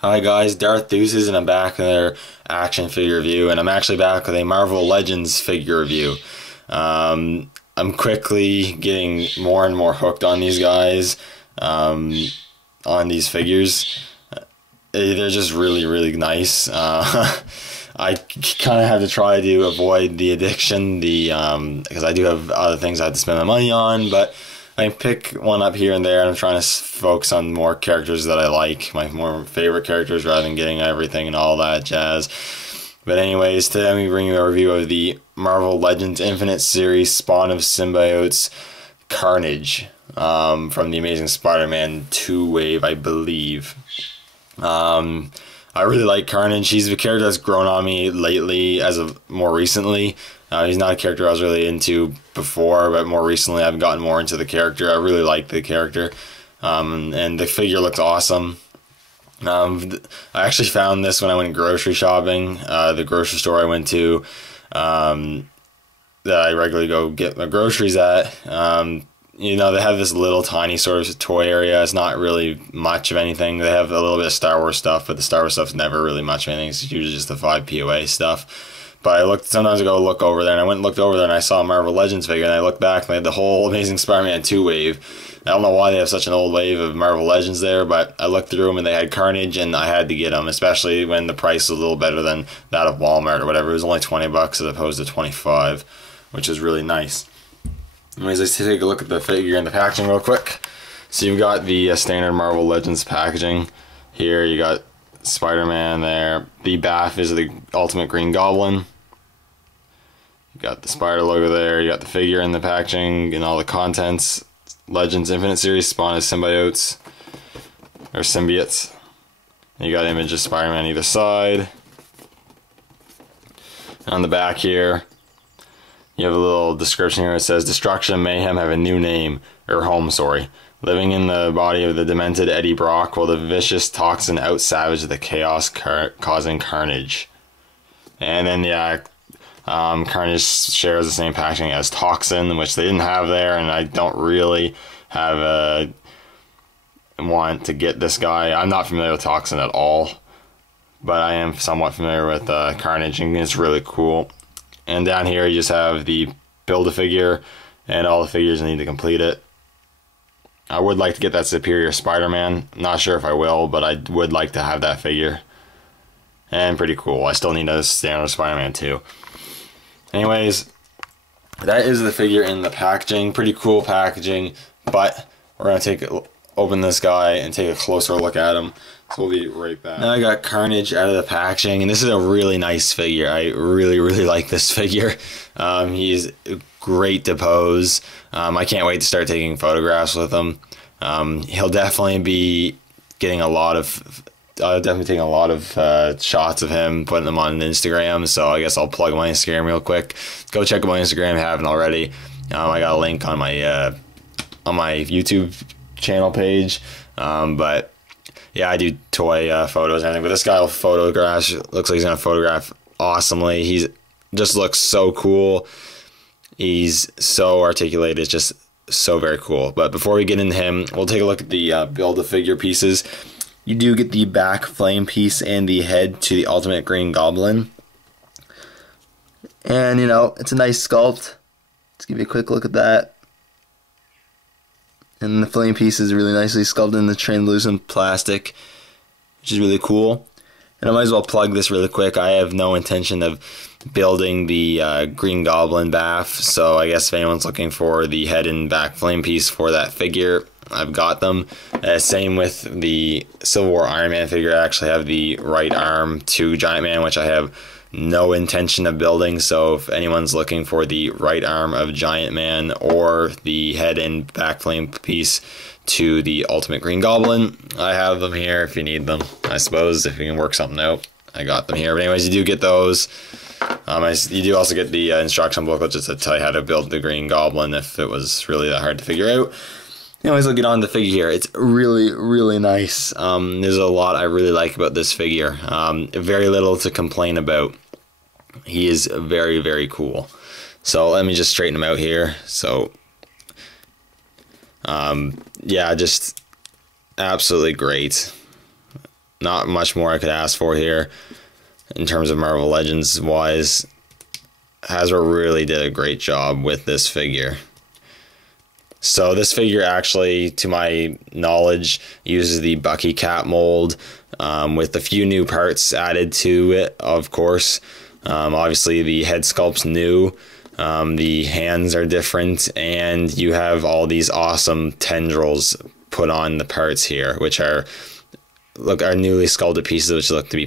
Hi guys, Darth Deuces, and I'm back with another action figure review, and I'm actually back with a Marvel Legends figure review. I'm quickly getting more and more hooked on these guys, on these figures. They're just really nice. I kind of have to try to avoid the addiction, because I do have other things I have to spend my money on, but I can pick one up here and there, and I'm trying to focus on more characters that I like, my more favorite characters, rather than getting everything and all that jazz. But anyways, today I'm going to bring you a review of the Marvel Legends Infinite Series Spawn of Symbiotes Carnage, from the Amazing Spider-Man 2 wave, I believe. I really like Carnage. He's a character that's grown on me lately, as of more recently. He's not a character I was really into before, but more recently I've gotten more into the character. I really like the character, and the figure looks awesome. I actually found this when I went grocery shopping. The grocery store I went to, that I regularly go get my groceries at, they have this little tiny sort of toy area. It's not really much of anything. They have a little bit of Star Wars stuff, but the Star Wars stuff's never really much of anything. It's usually just the 5 POA stuff. But sometimes I go look over there, and I went and looked over there, and I saw a Marvel Legends figure, and I looked back, and they had the whole Amazing Spider-Man 2 wave. I don't know why they have such an old wave of Marvel Legends there, but I looked through them, and they had Carnage, and I had to get them, especially when the price was a little better than that of Walmart or whatever. It was only 20 bucks as opposed to 25, which is really nice. Anyways, let's take a look at the figure and the packaging real quick. So you've got the standard Marvel Legends packaging. Here you got Spider-Man there. The BAF is the Ultimate Green Goblin. You got the Spider logo there. You got the figure in the packaging and all the contents. Legends Infinite Series Spawn of Symbiotes, or Symbiotes. You got image of Spider-Man on either side. And on the back here, you have a little description here. It says, Destruction and Mayhem have a new name, or home, sorry. Living in the body of the demented Eddie Brock, while the vicious toxin out-savage the chaos causing carnage. And then, yeah, Carnage shares the same packaging as Toxin, which they didn't have there, and I don't really have a want to get this guy. I'm not familiar with Toxin at all, but I am somewhat familiar with Carnage, and it's really cool. And down here you just have the Build-A-Figure and all the figures you need to complete it. I would like to get that Superior Spider-Man. Not sure if I will, but I would like to have that figure. And pretty cool. I still need a standard Spider-Man too. Anyways, that is the figure in the packaging. Pretty cool packaging, but we're going to open this guy and take a closer look at him. So we'll be right back. Now I got Carnage out of the packaging, and this is a really nice figure. I really like this figure. He's great to pose. I can't wait to start taking photographs with him. He'll definitely be getting a lot of... definitely taking a lot of shots of him, putting them on Instagram, so I guess I'll plug my Instagram real quick. Go check out my Instagram if you haven't already. I got a link on my YouTube channel page, but yeah, I do toy photos and everything, but this guy will photograph. Looks like he's gonna photograph awesomely. He's just looks so cool. He's so articulated. It's just so very cool. But before we get into him, we'll take a look at the Build-A-Figure pieces. You do get the back flame piece and the head to the Ultimate Green Goblin. And, it's a nice sculpt. Let's give you a quick look at that. And the flame piece is really nicely sculpted in the translucent plastic, which is really cool. And I might as well plug this really quick. I have no intention of building the Green Goblin BAF, so I guess if anyone's looking for the head and back flame piece for that figure, I've got them. Same with the Civil War Iron Man figure. I actually have the right arm to Giant Man, which I have no intention of building. So if anyone's looking for the right arm of Giant Man or the head and back flame piece to the Ultimate Green Goblin, I have them here if you need them. I suppose if you can work something out, I got them here. But anyways, you do get those. You do also get the instruction booklet just to tell you how to build the Green Goblin if it was really that hard to figure out. Anyways, we'll get on the figure here. It's really nice. There's a lot I really like about this figure. Very little to complain about. He is very cool. So let me just straighten him out here. So, yeah, just absolutely great. Not much more I could ask for here in terms of Marvel Legends wise. Hasbro really did a great job with this figure. So this figure actually, to my knowledge, uses the Bucky cap mold with a few new parts added to it, of course. Obviously the head sculpt's new, the hands are different, and you have all these awesome tendrils put on the parts here, which are newly sculpted pieces, which look to be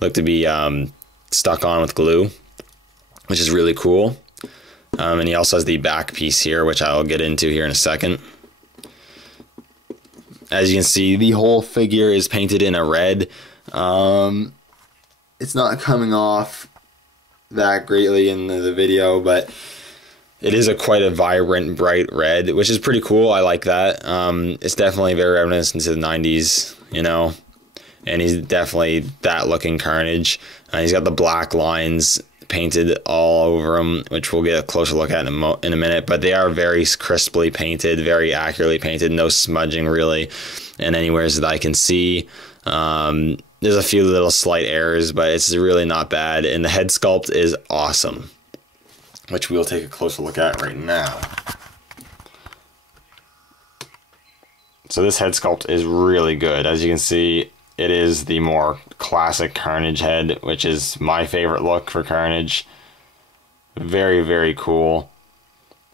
look to be stuck on with glue, which is really cool. And he also has the back piece here, which I'll get into here in a second. As you can see, the whole figure is painted in a red. It's not coming off that greatly in the video, but it is quite a vibrant, bright red, which is pretty cool. I like that. It's definitely very reminiscent to the 90s, you know, and he's definitely that looking Carnage. He's got the black lines painted all over him, which we'll get a closer look at in a minute, but they are very crisply painted, very accurately painted, no smudging really, and anywhere that I can see. There's a few little slight errors, but it's really not bad, and the head sculpt is awesome, which we'll take a closer look at right now. So this head sculpt is really good. As you can see, it is the more classic Carnage head, which is my favorite look for Carnage. Very, very cool.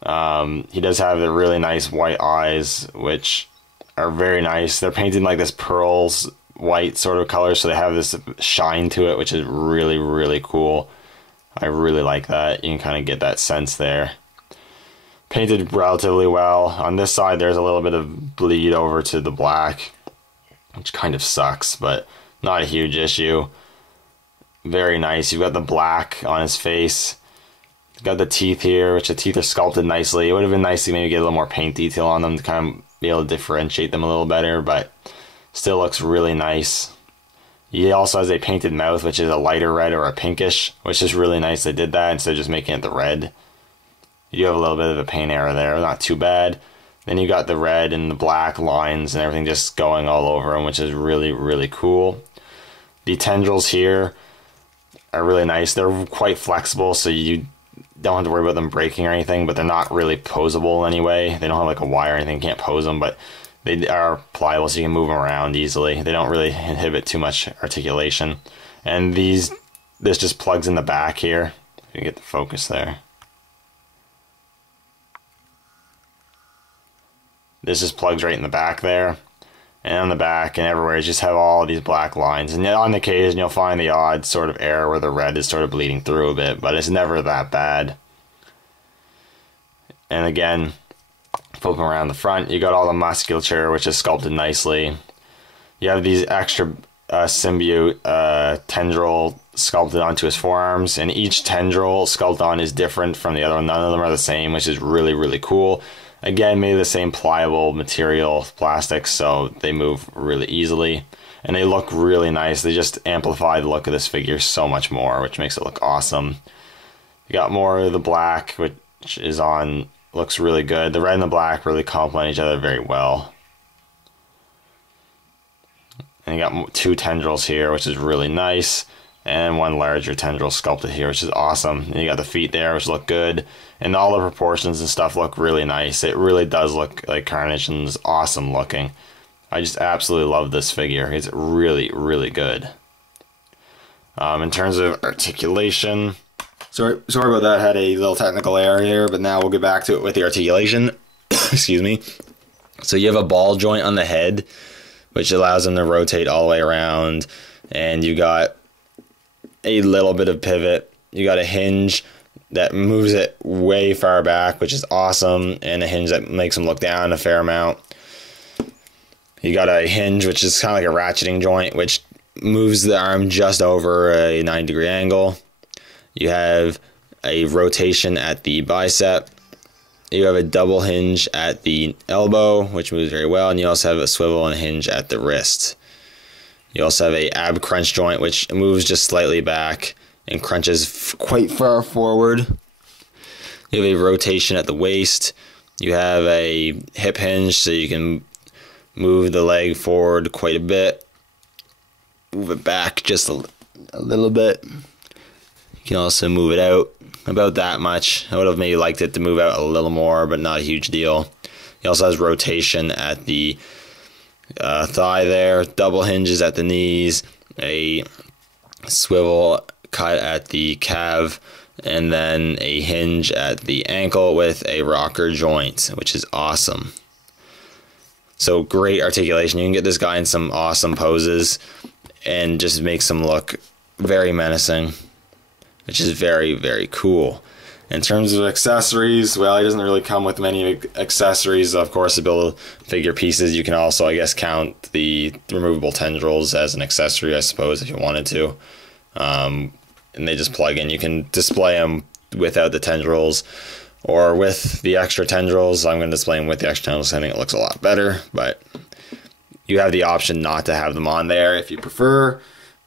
He does have the really nice white eyes, which are very nice. They're painted like this pearls white sort of color, so they have this shine to it, which is really, really cool. I really like that. You can kind of get that sense there. Painted relatively well. On this side, there's a little bit of bleed over to the black, which kind of sucks, but not a huge issue. Very nice. You've got the black on his face. You've got the teeth here, which the teeth are sculpted nicely. It would have been nice to maybe get a little more paint detail on them to kind of be able to differentiate them a little better, but still looks really nice. He also has a painted mouth, which is a lighter red or a pinkish, which is really nice. They did that instead of just making it the red. You have a little bit of a paint error there, not too bad. Then you got the red and the black lines and everything just going all over them, which is really, really cool. The tendrils here are really nice. They're quite flexible, so you don't have to worry about them breaking or anything, but they're not really posable anyway. They don't have like a wire or anything, you can't pose them, but they are pliable, so you can move them around easily. They don't really inhibit too much articulation. And this just plugs in the back here. If you can get the focus there. This just plugs right in the back there, and on the back and everywhere you just have all these black lines, and on occasion you'll find the odd sort of error where the red is sort of bleeding through a bit, but it's never that bad. And again, flipping around the front, you got all the musculature, which is sculpted nicely. You have these extra symbiote tendril sculpted onto his forearms, and each tendril sculpted on is different from the other one. None of them are the same, which is really, really cool. Again, made of the same pliable material, plastics, so they move really easily. And they look really nice. They just amplify the look of this figure so much more, which makes it look awesome. You got more of the black, which is on, looks really good. The red and the black really complement each other very well. And you got two tendrils here, which is really nice. And one larger tendril sculpted here, which is awesome. And you got the feet there, which look good. And all the proportions and stuff look really nice. It really does look like Carnage and is awesome looking. I just absolutely love this figure. It's really, really good. In terms of articulation, sorry about that. I had a little technical error here, but now we'll get back to it with the articulation. Excuse me. So you have a ball joint on the head, which allows them to rotate all the way around. And you got a little bit of pivot. You got a hinge that moves it way far back, which is awesome, and a hinge that makes them look down a fair amount. You got a hinge, which is kind of like a ratcheting joint, which moves the arm just over a 90-degree angle. You have a rotation at the bicep. You have a double hinge at the elbow, which moves very well, and you also have a swivel and hinge at the wrist. You also have a ab crunch joint, which moves just slightly back and crunches quite far forward. You have a rotation at the waist. You have a hip hinge, so you can move the leg forward quite a bit, move it back just a little bit. You can also move it out about that much. I would have maybe liked it to move out a little more, but not a huge deal. He also has rotation at the thigh there, double hinges at the knees, a swivel cut at the calf, and then a hinge at the ankle with a rocker joint, which is awesome. So great articulation. You can get this guy in some awesome poses and just makes him look very menacing, which is very, very cool. In terms of accessories, well, he doesn't really come with many accessories. Of course, the Build-A-Figure pieces, you can also, I guess, count the removable tendrils as an accessory, I suppose, if you wanted to. And they just plug in. You can display them without the tendrils or with the extra tendrils. I'm going to display them with the extra tendrils. I think it looks a lot better, but you have the option not to have them on there if you prefer.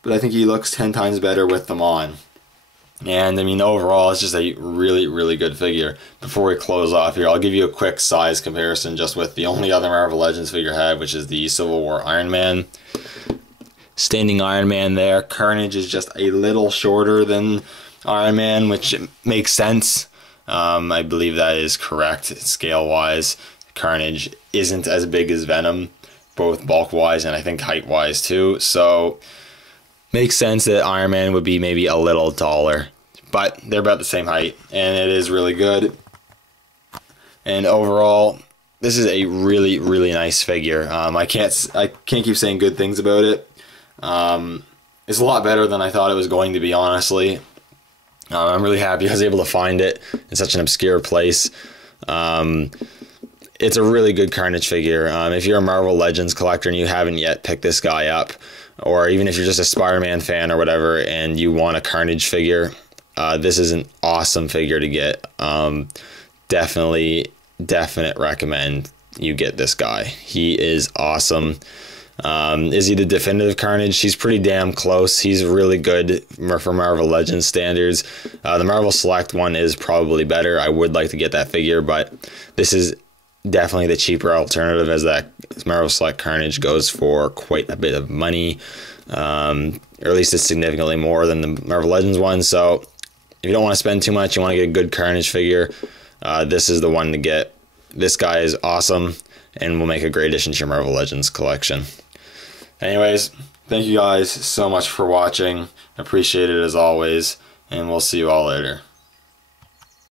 But I think he looks 10 times better with them on. And I mean, overall, it's just a really, really good figure. Before we close off here, I'll give you a quick size comparison just with the only other Marvel Legends figure I have, which is the Civil War Iron Man. Standing Iron Man there. Carnage is just a little shorter than Iron Man, which makes sense. I believe that is correct scale-wise. Carnage isn't as big as Venom, both bulk-wise and I think height-wise too. So makes sense that Iron Man would be maybe a little taller, but they're about the same height, and it is really good. And overall, this is a really, really nice figure. I can't keep saying good things about it. It's a lot better than I thought it was going to be, honestly. I'm really happy I was able to find it in such an obscure place. It's a really good Carnage figure. If you're a Marvel Legends collector and you haven't yet picked this guy up, or even if you're just a Spider-Man fan or whatever and you want a Carnage figure, this is an awesome figure to get. Definite recommend you get this guy. He is awesome. Is he the definitive Carnage? He's pretty damn close. He's really good for Marvel Legends standards. The Marvel Select one is probably better. I would like to get that figure, but this is definitely the cheaper alternative, as that Marvel Select Carnage goes for quite a bit of money, or at least it's significantly more than the Marvel Legends one. So if you don't want to spend too much, you want to get a good Carnage figure, this is the one to get. This guy is awesome and will make a great addition to your Marvel Legends collection. Anyways, thank you guys so much for watching. Appreciate it as always, and we'll see you all later.